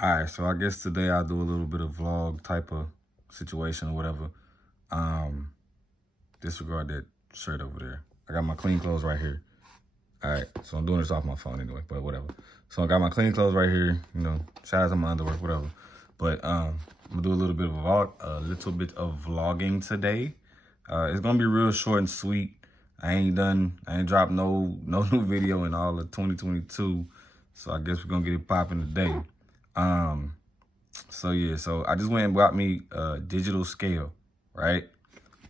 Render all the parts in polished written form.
All right, so I guess today I'll do a little bit of vlog type of situation or whatever. Um, Disregard that shirt over there. I got my clean clothes right here. All right, so I'm doing this off my phone anyway, but whatever. So I got my clean clothes right here. You know, shout out to my underwear, whatever. But I'm gonna do a little bit of vlogging today. It's gonna be real short and sweet. I ain't dropped no new video in all of 2022. So I guess we're gonna get it popping today. Um, so yeah, so I just went and bought me a digital scale, right?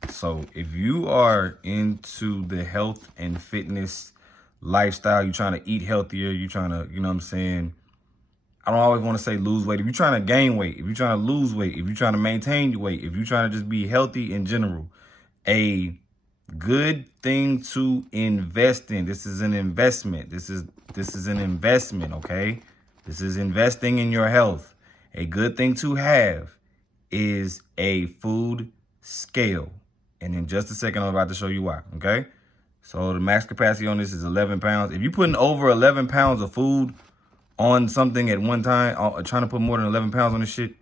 So if you are into the health and fitness lifestyle, you're trying to eat healthier, you're trying to, you know what I'm saying? I don't always want to say lose weight. If you're trying to gain weight, if you're trying to lose weight, if you're trying to maintain your weight, if you're trying to just be healthy in general, a good thing to invest in. This is an investment. This is an investment, okay? This is investing in your health. A good thing to have is a food scale. And in just a second, I'm about to show you why, okay? So the max capacity on this is 11 pounds. If you're putting over 11 pounds of food on something at one time, trying to put more than 11 pounds on this shit,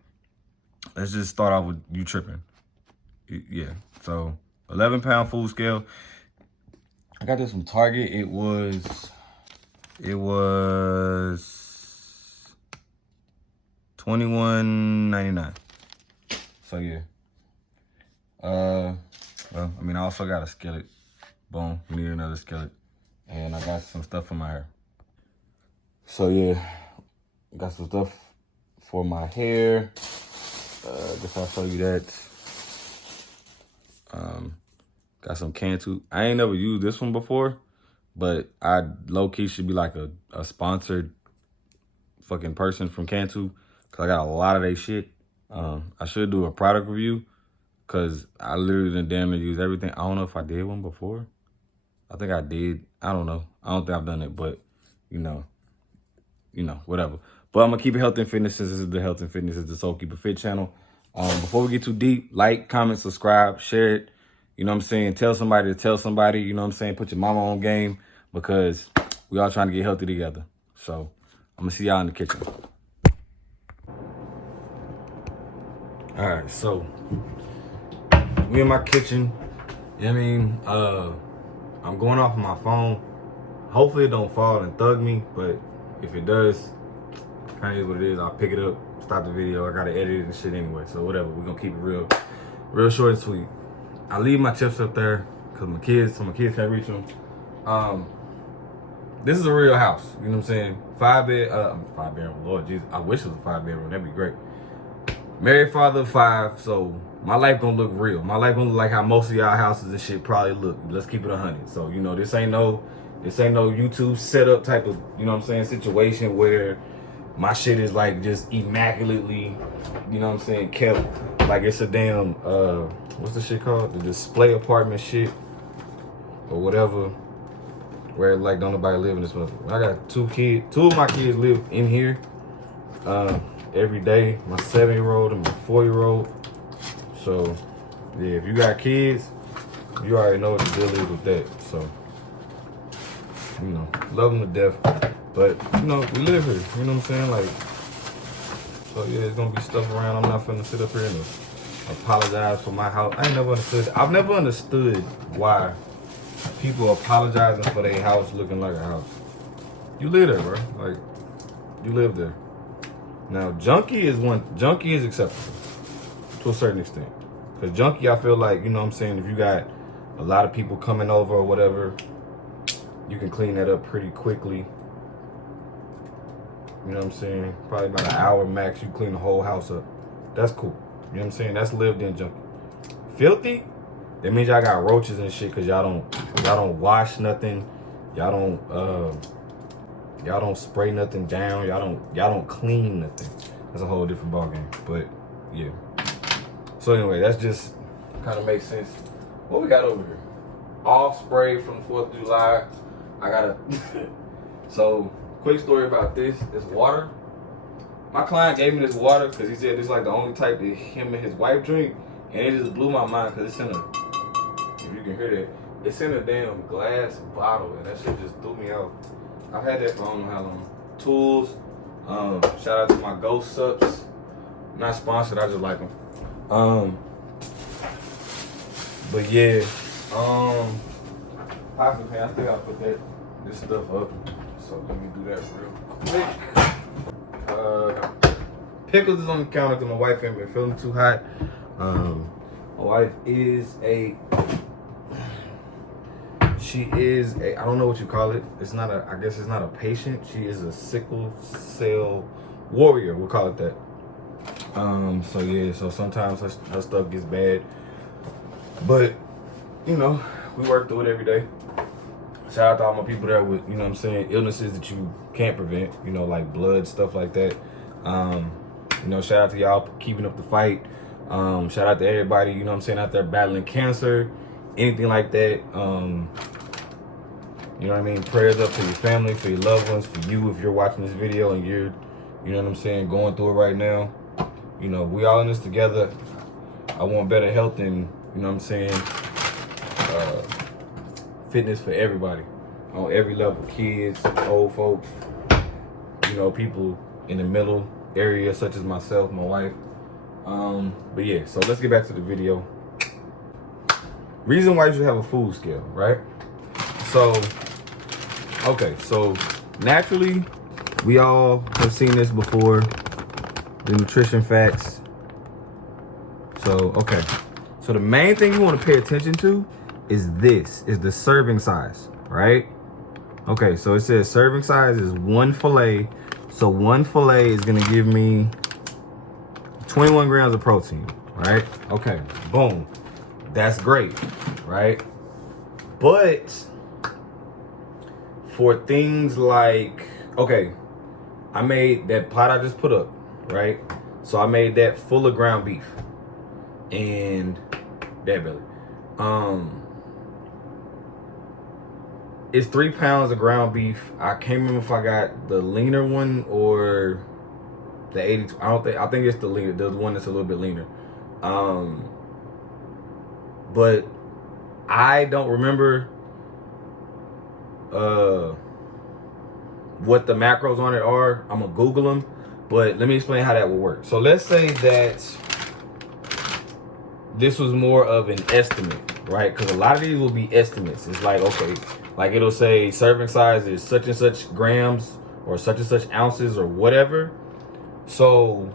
let's just start off with you tripping. Yeah, so 11-pound food scale. I got this from Target. It was $21.99. So yeah. Well, I mean, I also got a skillet. Boom, we need another skillet. And I got some stuff for my hair. So yeah, got some stuff for my hair. Guess I'll show you that. Got some Cantu. I ain't never used this one before, but I low-key should be like a sponsored fucking person from Cantu, because I got a lot of their shit. I should do a product review, because I literally done damn near use everything. I don't know if I did one before. I think I did. I don't know. I don't think I've done it, but you know, whatever. But I'm gonna keep it health and fitness, since this is the health and fitness is the Soul Keep It Fit channel. Before we get too deep, like, comment, subscribe, share it. You know what I'm saying? Tell somebody to tell somebody, you know what I'm saying? Put your mama on game, because we all trying to get healthy together. So I'm gonna see y'all in the kitchen. All right, so we in my kitchen. You know what I mean? I'm going off of my phone. Hopefully it don't fall and thug me, but if it does, kind of is what it is. I'll pick it up, stop the video. I gotta edit it and shit anyway, so whatever. We're gonna keep it real short and sweet. I leave my chips up there because my kids can't reach them. This is a real house, you know what I'm saying? 5-bedroom, Lord Jesus, I wish it was a 5-bedroom, that'd be great. Married, father of 5, so my life gonna look real. My life gonna look like how most of y'all houses and shit probably look. Let's keep it 100. So, you know, this ain't no YouTube setup type of, you know what I'm saying, situation where my shit is like just immaculately, you know what I'm saying, kept like it's a damn, what's the shit called? The display apartment shit or whatever, where like don't nobody live in this one. I got 2 kids. 2 of my kids live in here every day. My 7-year-old and my 4-year-old. So yeah, if you got kids, you already know what the deal is with that. So, you know, love them to death. But, you know, we live here. You know what I'm saying? Like, so yeah, there's gonna be stuff around. I'm not finna sit up here and apologize for my house. I've never understood why people apologizing for their house looking like a house. You live there, bro. Like, you live there. Now, junky is acceptable to a certain extent. Because junky, I feel like, you know what I'm saying, if you got a lot of people coming over or whatever, you can clean that up pretty quickly. You know what I'm saying? Probably about an hour max, you clean the whole house up. That's cool. You know what I'm saying? That's lived in junky. Filthy, that means y'all got roaches and shit because y'all don't wash nothing. Y'all don't spray nothing down. Y'all don't clean nothing. That's a whole different ballgame. But yeah. So anyway, that's just kind of makes sense. What we got over here? Off spray from the 4th of July. I got a so quick story about this water. My client gave me this water because he said this is like the only type that him and his wife drink, and it just blew my mind because it's in a, if you can hear that, it's in a damn glass bottle, and that shit just threw me off. I've had that for I don't know how long. Tools, Shout out to my Ghost Subs. Not sponsored, I just like them. But yeah, possibly I think I'll put this stuff up. So let me do that real quick. Pickles is on the counter because my wife ain't been feeling too hot. My wife is I don't know what you call it. I guess it's not a patient. She is a sickle cell warrior. We'll call it that. So yeah, so sometimes her stuff gets bad. But, you know, we work through it every day. Shout out to all my people there with, you know what I'm saying, illnesses that you can't prevent, you know, like blood, stuff like that. You know, shout out to y'all for keeping up the fight. Shout out to everybody, you know what I'm saying, out there battling cancer, anything like that. You know what I mean? Prayers up for your family, for your loved ones, for you if you're watching this video and you're, you know what I'm saying, going through it right now. You know, we all in this together. I want better health and, you know what I'm saying, fitness for everybody on every level. Kids, old folks, you know, people in the middle area such as myself, my wife. But yeah, so let's get back to the video. Reason why you should have a food scale, right? So, okay, so naturally, we all have seen this before, the nutrition facts. So, okay. So the main thing you want to pay attention to is the serving size, right? Okay, so it says serving size is 1 fillet. So 1 fillet is gonna give me 21 grams of protein, right? Okay, boom. That's great, right? But for things like, okay, I made that pot I just put up, right? So I made that full of ground beef and that belly. It's 3 pounds of ground beef. I can't remember if I got the leaner one or the 82. I think it's the leaner, the one that's a little bit leaner. But I don't remember what the macros on it are. I'm gonna Google them, but let me explain how that would work. So let's say that this was more of an estimate, right? Because a lot of these will be estimates. It's like, okay, like it'll say serving size is such and such grams or such and such ounces or whatever. So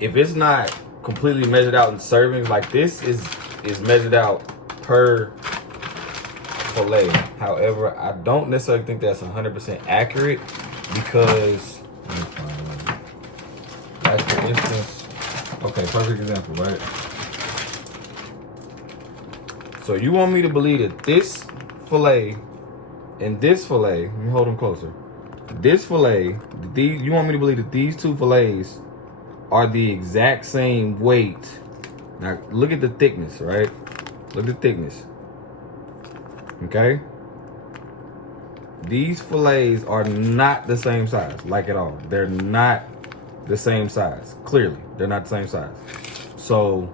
if it's not completely measured out in servings, like this is measured out per fillet. However, I don't necessarily think that's 100% accurate because, let me find one. Like for instance, okay, perfect example, right? So you want me to believe that this fillet and this fillet, let me hold them closer. This fillet, you want me to believe that these two fillets are the exact same weight. Now look at the thickness, right? Look at the thickness. Okay? These fillets are not the same size, like at all. They're not the same size. Clearly, they're not the same size. So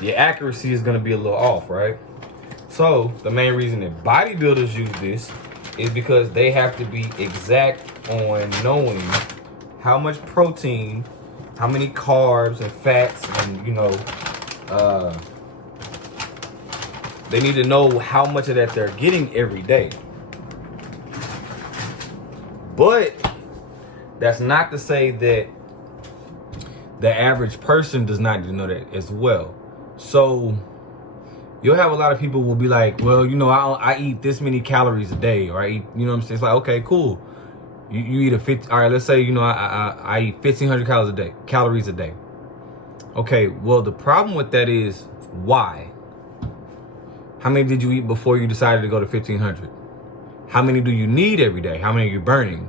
your accuracy is gonna be a little off, right? So the main reason that bodybuilders use this is because they have to be exact on knowing how much protein, how many carbs and fats, and you know, they need to know how much of that they're getting every day. But that's not to say that the average person does not need to know that as well. So you'll have a lot of people will be like, well, you know, I eat this many calories a day, or I eat, you know what I'm saying? It's like, okay, cool. You eat all right, let's say, you know, I eat 1,500 calories a day. Okay, well, the problem with that is why? How many did you eat before you decided to go to 1,500? How many do you need every day? How many are you burning?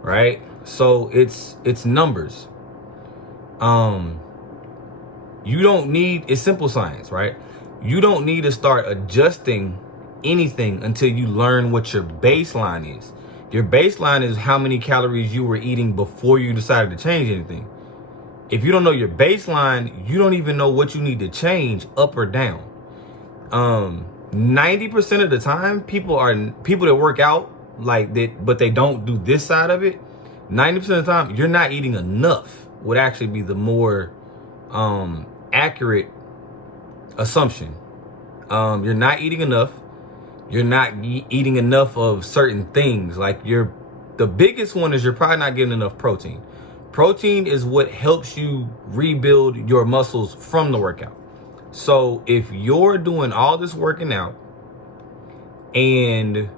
Right? So it's numbers. You don't need, it's simple science, right? You don't need to start adjusting anything until you learn what your baseline is. Your baseline is how many calories you were eating before you decided to change anything. If you don't know your baseline, you don't even know what you need to change up or down. 90% of the time, people that work out like that, but they don't do this side of it, 90% of the time, you're not eating enough would actually be the more accurate assumption. You're not eating enough. You're not eating enough of certain things. Like the biggest one is you're probably not getting enough protein. Protein is what helps you rebuild your muscles from the workout. So if you're doing all this working out and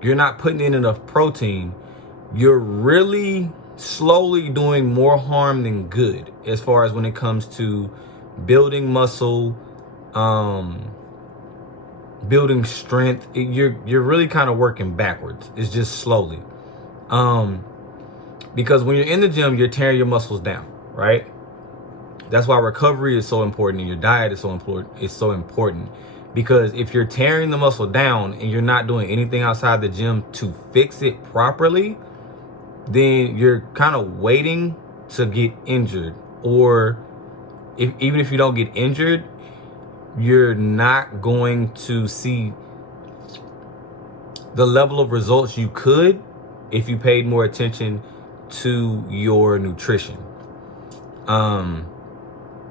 you're not putting in enough protein, you're really slowly doing more harm than good as far as when it comes to building muscle, building strength. You're really kind of working backwards. It's just slowly. Because when you're in the gym, you're tearing your muscles down, right? That's why recovery is so important and your diet is so important. It's so important because if you're tearing the muscle down and you're not doing anything outside the gym to fix it properly, then you're kind of waiting to get injured. Or even if you don't get injured, you're not going to see the level of results you could if you paid more attention to your nutrition.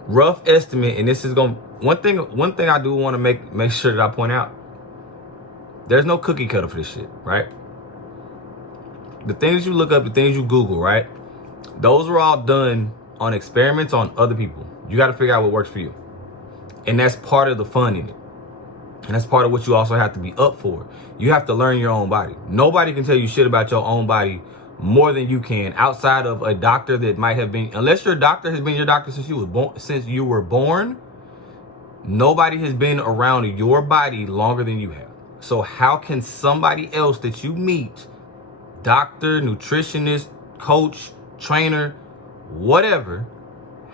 Rough estimate, and this is one thing I do want to make sure that I point out. There's no cookie cutter for this shit, right? The things you look up, the things you Google, right? Those are all done on experiments on other people. You got to figure out what works for you. And that's part of the fun in it. And that's part of what you also have to be up for. You have to learn your own body. Nobody can tell you shit about your own body more than you can outside of a doctor that might have been, unless your doctor has been your doctor since you were born, nobody has been around your body longer than you have. So how can somebody else that you meet, doctor, nutritionist, coach, trainer, whatever,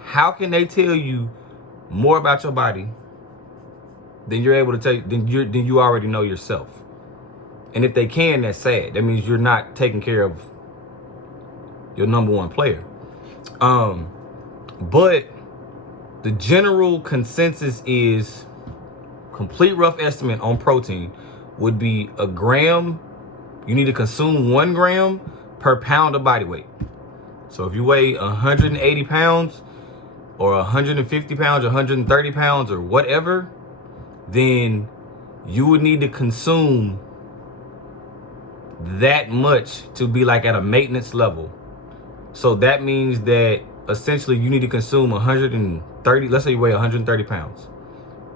how can they tell you more about your body than you're able to tell you, than you already know yourself? And if they can, that's sad. That means you're not taking care of your number one player. But the general consensus is complete rough estimate on protein would be a gram. You need to consume 1 gram per pound of body weight. So if you weigh 180 pounds or 150 pounds or 130 pounds or whatever, then you would need to consume that much to be like at a maintenance level. So that means that essentially you need to consume 130, let's say you weigh 130 pounds.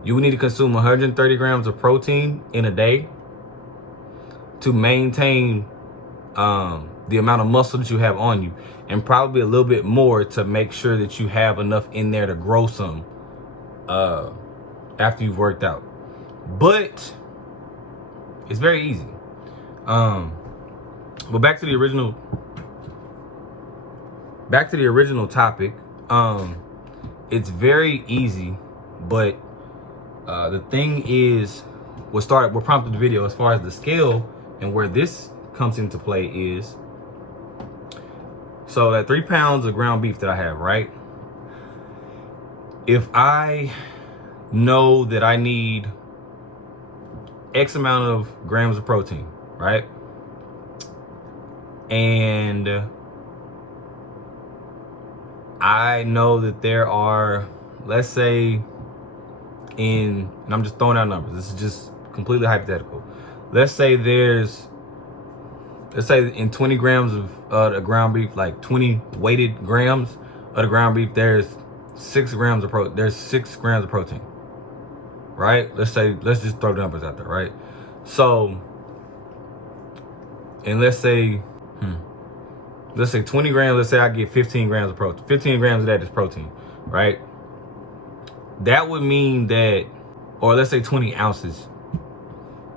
You would need to consume 130 grams of protein in a day to maintain the amount of muscle that you have on you, and probably a little bit more to make sure that you have enough in there to grow some after you've worked out. But it's very easy. But back to the original topic. It's very easy, but the thing is, what prompted the video as far as the scale and where this comes into play is, so that 3 pounds of ground beef that I have, right? If I know that I need X amount of grams of protein, right? And I know that there are, let's say and I'm just throwing out numbers. This is just completely hypothetical. Let's say in 20 grams of the ground beef, like 20 weighted grams of the ground beef, there's 6 grams of protein, right? Let's just throw numbers out there, right? So, and let's say 20 grams, let's say I get 15 grams of protein. 15 grams of that is protein, right? That would mean that, or let's say 20 ounces,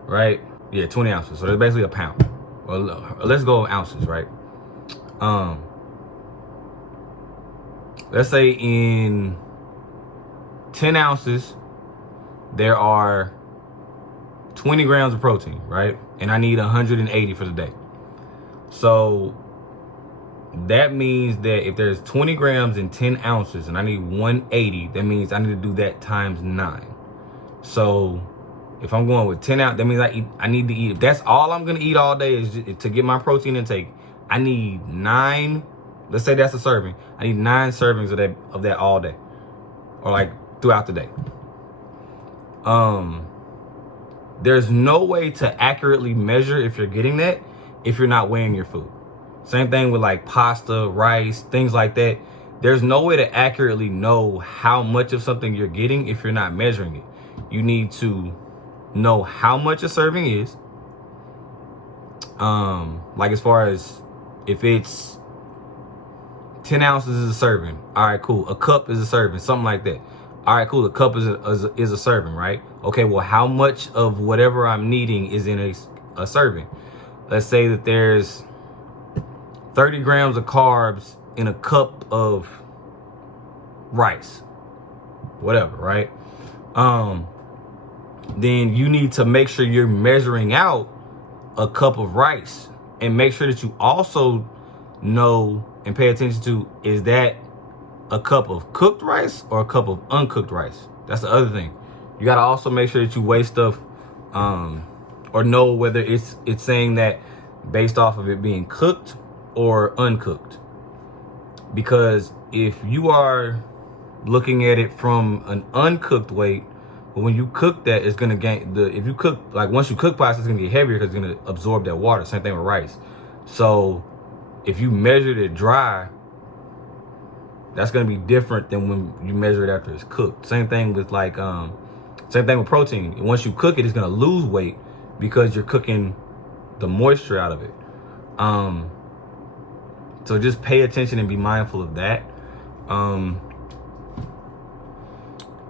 right? Yeah, 20 ounces. So that's basically a pound. Well, let's go ounces, right? Let's say in 10 ounces, there are 20 grams of protein, right? And I need 180 for the day. So that means that if there's 20 grams and 10 ounces and I need 180, that means I need to do that times 9. So If I'm going with 10 ounce, that means I need to eat. If that's all I'm gonna eat all day is to get my protein intake, I need 9. Let's say that's a serving. I need 9 servings of that all day, or like throughout the day. There's no way to accurately measure if you're getting that if you're not weighing your food. Same thing with like pasta, rice, things like that. There's no way to accurately know how much of something you're getting if you're not measuring it. You need to know how much a serving is. Like as far as if it's 10 ounces is a serving. All right, cool. A cup is a serving, something like that. All right, cool. A cup is a serving, right? Okay, well, how much of whatever I'm needing is in a serving? Let's say that there's 30 grams of carbs in a cup of rice, whatever, right? Then you need to make sure you're measuring out a cup of rice, and make sure that you also know and pay attention to, is that a cup of cooked rice or a cup of uncooked rice? That's the other thing. You got to also make sure that you weigh stuff, or know whether it's saying that based off of it being cooked or uncooked. Because if you are looking at it from an uncooked weight, but when you cook that, it's gonna gain if you cook, like once you cook pasta, it's gonna get heavier because it's gonna absorb that water. Same thing with rice. So if you measured it dry, that's gonna be different than when you measure it after it's cooked. Same thing with like same thing with protein. Once you cook it, it's gonna lose weight because you're cooking the moisture out of it. So just pay attention and be mindful of that.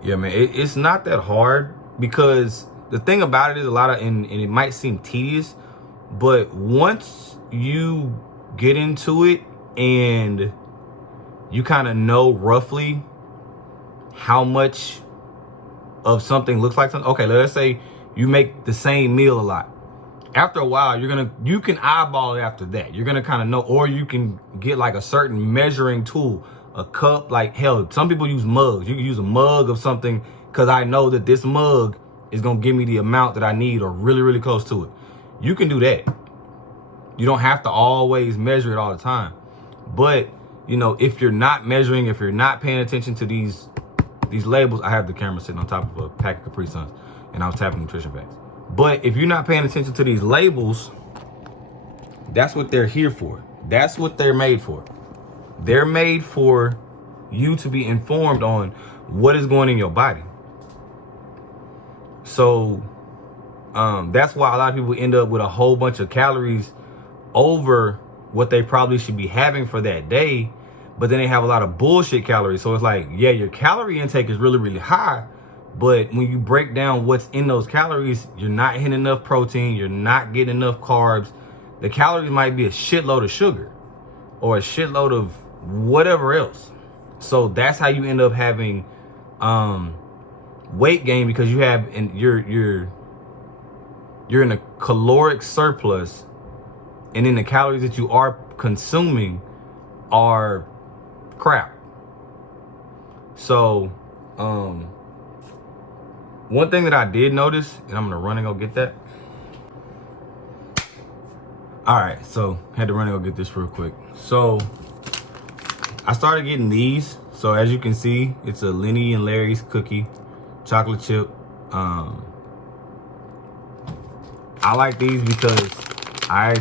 Yeah, man, it's not that hard, because the thing about it is and it might seem tedious, but once you get into it and you kind of know roughly how much of something looks like something. Okay, let's say you make the same meal a lot. After a while, you can eyeball it after that. You're gonna kind of know, or you can get like a certain measuring tool, a cup. Like hell, some people use mugs. You can use a mug of something, because I know that this mug is gonna give me the amount that I need, or really, really close to it. You can do that. You don't have to always measure it all the time. But you know, if you're not measuring, if you're not paying attention to these labels, I have the camera sitting on top of a pack of Capri Suns, and I was tapping nutrition facts. But if you're not paying attention to these labels, that's what they're here for. That's what they're made for. They're made for you to be informed on what is going in your body. So that's why a lot of people end up with a whole bunch of calories over what they probably should be having for that day, but then they have a lot of bullshit calories. So it's like, yeah, your calorie intake is really, really high, but when you break down what's in those calories, you're not hitting enough protein, you're not getting enough carbs. The calories might be a shitload of sugar or a shitload of whatever else. So that's how you end up having weight gain, because you have, and you're in a caloric surplus, and then the calories that you are consuming are crap. So one thing that I did notice, and I'm gonna run and go get that. All right, so had to run and go get this real quick. So I started getting these. So as you can see, it's a Lenny and Larry's cookie, chocolate chip. I like these because I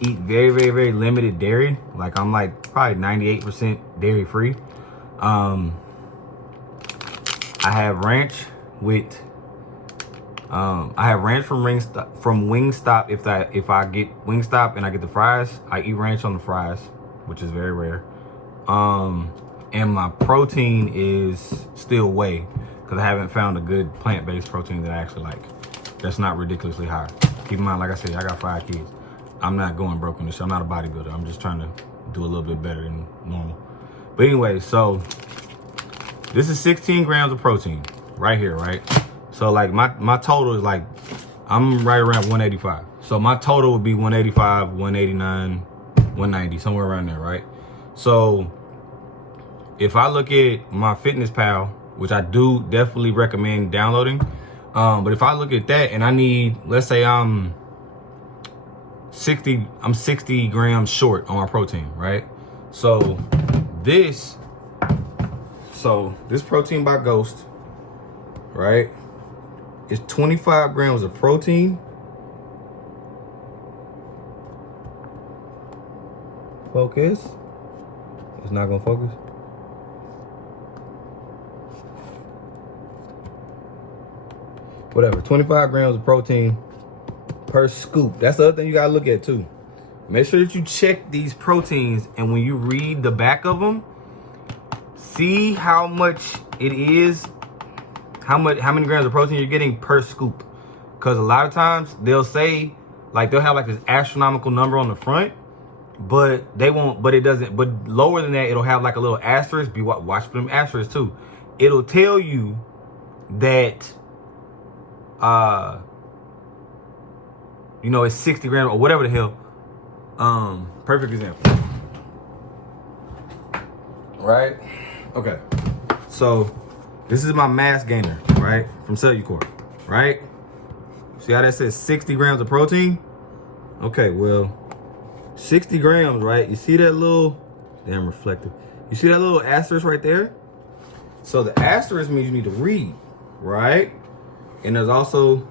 eat very, very, very limited dairy. Like I'm like probably 98% dairy free. I have ranch with I have ranch from Wingstop. If I get Wingstop and I get the fries, I eat ranch on the fries, which is very rare. And my protein is still whey, because I haven't found a good plant-based protein that I actually like. That's not ridiculously high. Keep in mind, like I said, I got 5 kids. I'm not going broke on this shit. I'm not a bodybuilder. I'm just trying to do a little bit better than normal. But anyway, so this is 16 grams of protein right here, right? So like my total is like, I'm right around 185. So my total would be 185, 189, 190, somewhere around there, right? So if I look at my Fitness Pal, which I do definitely recommend downloading, But if I look at that and I need, let's say I'm 60 grams short on my protein, right? So this protein by Ghost, right, is 25 grams of protein. Focus. It's not gonna focus. Whatever, 25 grams of protein per scoop. That's the other thing you gotta look at too. Make sure that you check these proteins, and when you read the back of them, see how much it is, how many grams of protein you're getting per scoop. Because a lot of times they'll say, like, they'll have like this astronomical number on the front, but they won't, but it doesn't, but lower than that, it'll have like a little asterisk. Watch for them asterisks too. It'll tell you that, you know, it's 60 grams or whatever the hell. Perfect example. Right? Okay. So this is my mass gainer, right? From Cellucor, right? See how that says 60 grams of protein? Okay, well, 60 grams, right? You see that little, damn reflective. You see that little asterisk right there? So the asterisk means you need to read, right? And there's also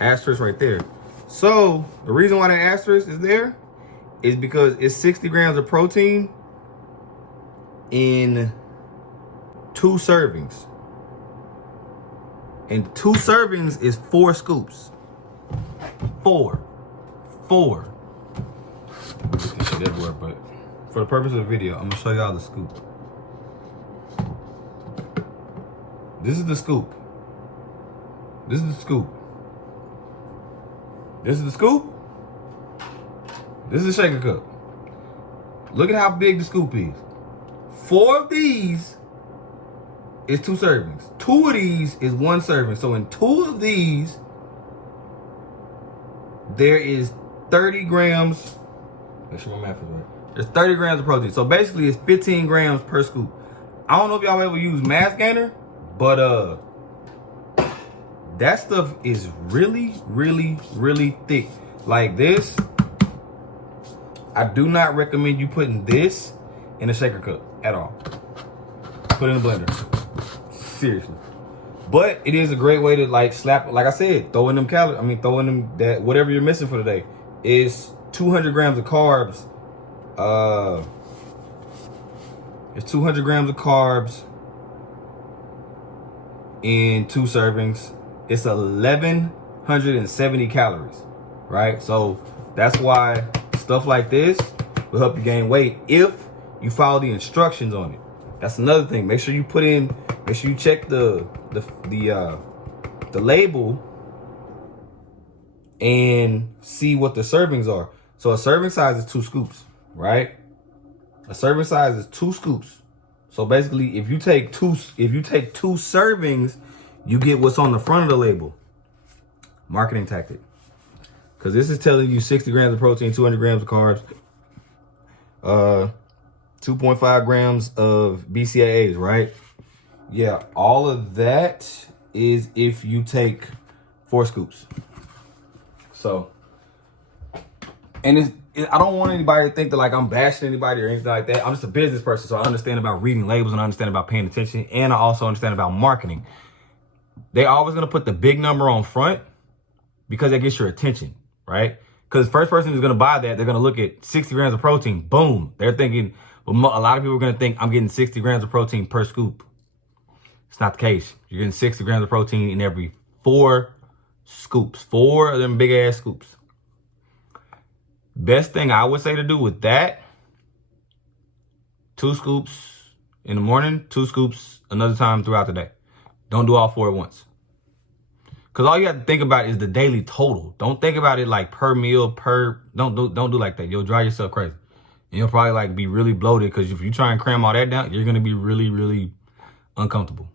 asterisk right there. So the reason why that asterisk is there is because it's 60 grams of protein in 2 servings. And 2 servings is 4 scoops. 4. This shit everywhere, but for the purpose of the video, I'm gonna show y'all the scoop. This is the scoop. This is the scoop. This is the scoop. This is a shaker cup. Look at how big the scoop is. 4 of these is 2 servings. 2 of these is 1 serving. So in 2 of these, there is 30 grams. Make sure my math is right. There's 30 grams of protein. So basically it's 15 grams per scoop. I don't know if y'all ever use mass gainer, but that stuff is really, really, really thick. Like this, I do not recommend you putting this in a shaker cup at all. Put it in the blender. Seriously. But it is a great way to like slap, like I said, throw in them calories. I mean, throw in them that whatever you're missing for the day. Is 200 grams of carbs. It's 200 grams of carbs in 2 servings. It's 1,170 calories, right? So that's why stuff like this will help you gain weight if you follow the instructions on it. That's another thing. Make sure you check the label and see what the servings are. So a serving size is 2 scoops, right? A serving size is 2 scoops. So basically, if you take two servings, you get what's on the front of the label. Marketing tactic. Because this is telling you 60 grams of protein, 200 grams of carbs, 2.5 grams of BCAAs, right? Yeah, all of that is if you take 4 scoops. So, and I don't want anybody to think that like I'm bashing anybody or anything like that. I'm just a business person, so I understand about reading labels and I understand about paying attention, and I also understand about marketing. They always gonna put the big number on front because that gets your attention, right? Because the first person who's gonna buy that, they're gonna look at 60 grams of protein. Boom, they're thinking. Well, a lot of people are gonna think I'm getting 60 grams of protein per scoop. It's not the case. You're getting 60 grams of protein in every 4 scoops. 4 of them big ass scoops. Best thing I would say to do with that, 2 scoops in the morning, 2 scoops another time throughout the day. Don't do all 4 at once. Because all you have to think about is the daily total. Don't think about it like per meal, don't do like that. You'll drive yourself crazy. And you'll probably like be really bloated, because if you try and cram all that down, you're going to be really, really uncomfortable.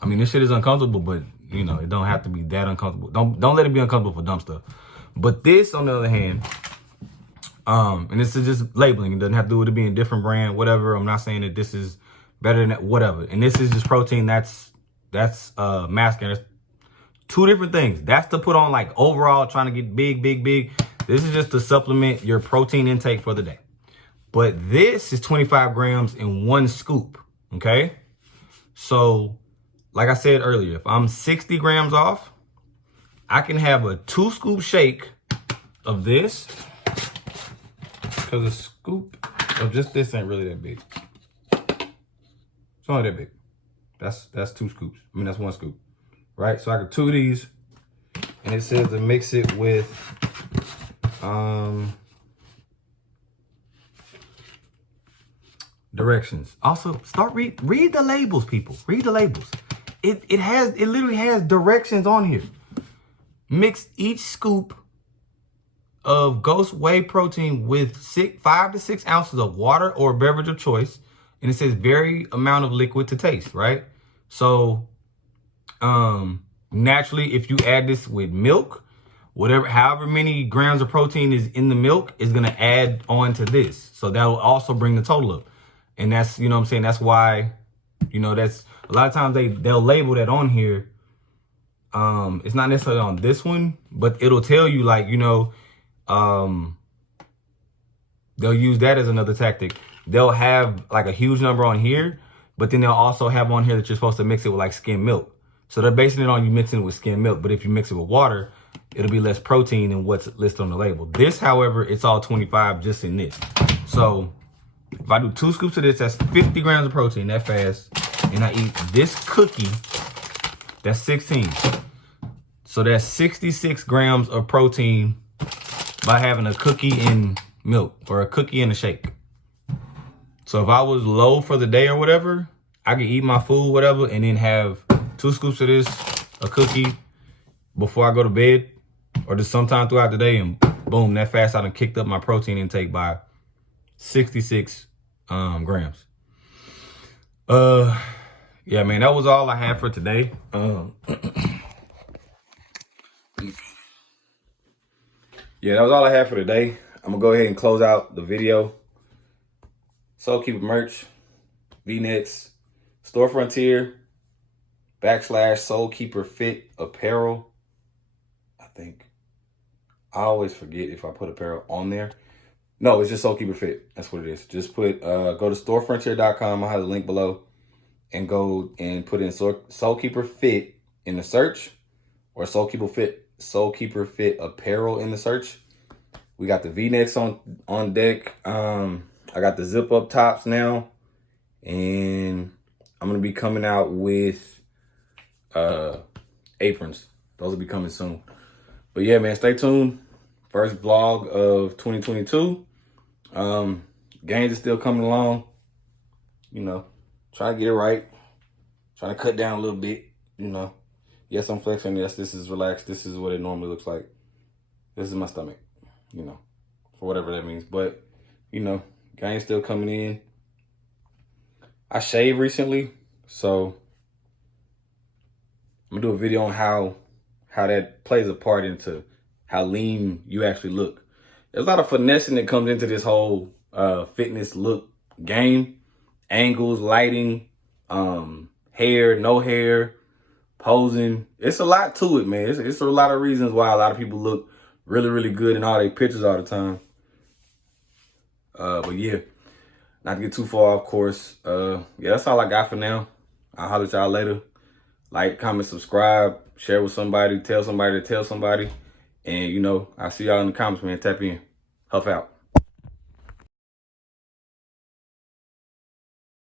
I mean, this shit is uncomfortable, but you know, it don't have to be that uncomfortable. Don't let it be uncomfortable for dumb stuff. But this, on the other hand, and this is just labeling. It doesn't have to do with it being a different brand, whatever. I'm not saying that this is better than that, whatever. And this is just protein. That's mass gainer. Two different things. That's to put on like overall trying to get big, big, big. This is just to supplement your protein intake for the day. But this is 25 grams in one scoop, okay? So, like I said earlier, if I'm 60 grams off, I can have a 2-scoop shake of this, because a scoop of just this ain't really that big. It's not that big. That's 2 scoops. I mean, that's 1 scoop, right? So I got 2 of these, and it says to mix it with, directions. Also, read the labels, people. Read the labels. It literally has directions on here. Mix each scoop of Ghost Whey protein with 5 to 6 ounces of water or beverage of choice. And it says vary amount of liquid to taste, right? So, naturally, if you add this with milk, however many grams of protein is in the milk is going to add on to this. So that will also bring the total up. And that's, you know what I'm saying? That's why, you know, that's a lot of times they'll label that on here. It's not necessarily on this one, but it'll tell you like, you know, they'll use that as another tactic. They'll have like a huge number on here, but then they'll also have on here that you're supposed to mix it with like skim milk. So they're basing it on you mixing it with skim milk. But if you mix it with water, it'll be less protein than what's listed on the label. This, however, it's all 25 just in this. So if I do 2 scoops of this, that's 50 grams of protein that fast. And I eat this cookie, that's 16. So that's 66 grams of protein by having a cookie in milk or a cookie in a shake. So if I was low for the day or whatever, I could eat my food, whatever, and then have 2 scoops of this, a cookie before I go to bed or just sometime throughout the day, and boom, that fast I done kicked up my protein intake by 66 grams. Yeah, man, that was all I had for today. Yeah, that was all I had for today. I'm gonna go ahead and close out the video. Soul Keeper merch, V-necks, Store Frontier, / Soul Keeper Fit apparel. I think I always forget if I put apparel on there. No, it's just Soul Keeper Fit. That's what it is. Just put go to storefrontier.com. I'll have the link below, and go and put in Soul Keeper Fit in the search, or Soul Keeper Fit apparel in the search. We got the V-necks on deck. I got the zip up tops now, and I'm gonna be coming out with aprons. Those will be coming soon. But yeah, man, stay tuned. First vlog of 2022. Gains is still coming along. You know, trying to get it right. Trying to cut down a little bit. You know, yes, I'm flexing. Yes, this is relaxed. This is what it normally looks like. This is my stomach. You know, for whatever that means. But you know, gains still coming in. I shaved recently, so I'm gonna do a video on how that plays a part into how lean you actually look. There's a lot of finessing that comes into this whole fitness look game. Angles, lighting, hair, no hair, posing. It's a lot to it, man. It's a lot of reasons why a lot of people look really, really good in all their pictures all the time. But yeah, not to get too far, of course. Yeah, that's all I got for now. I'll holler at y'all later. Like, comment, subscribe, share with somebody, tell somebody to tell somebody. And, you know, I'll see y'all in the comments, man. Tap in. Huff out.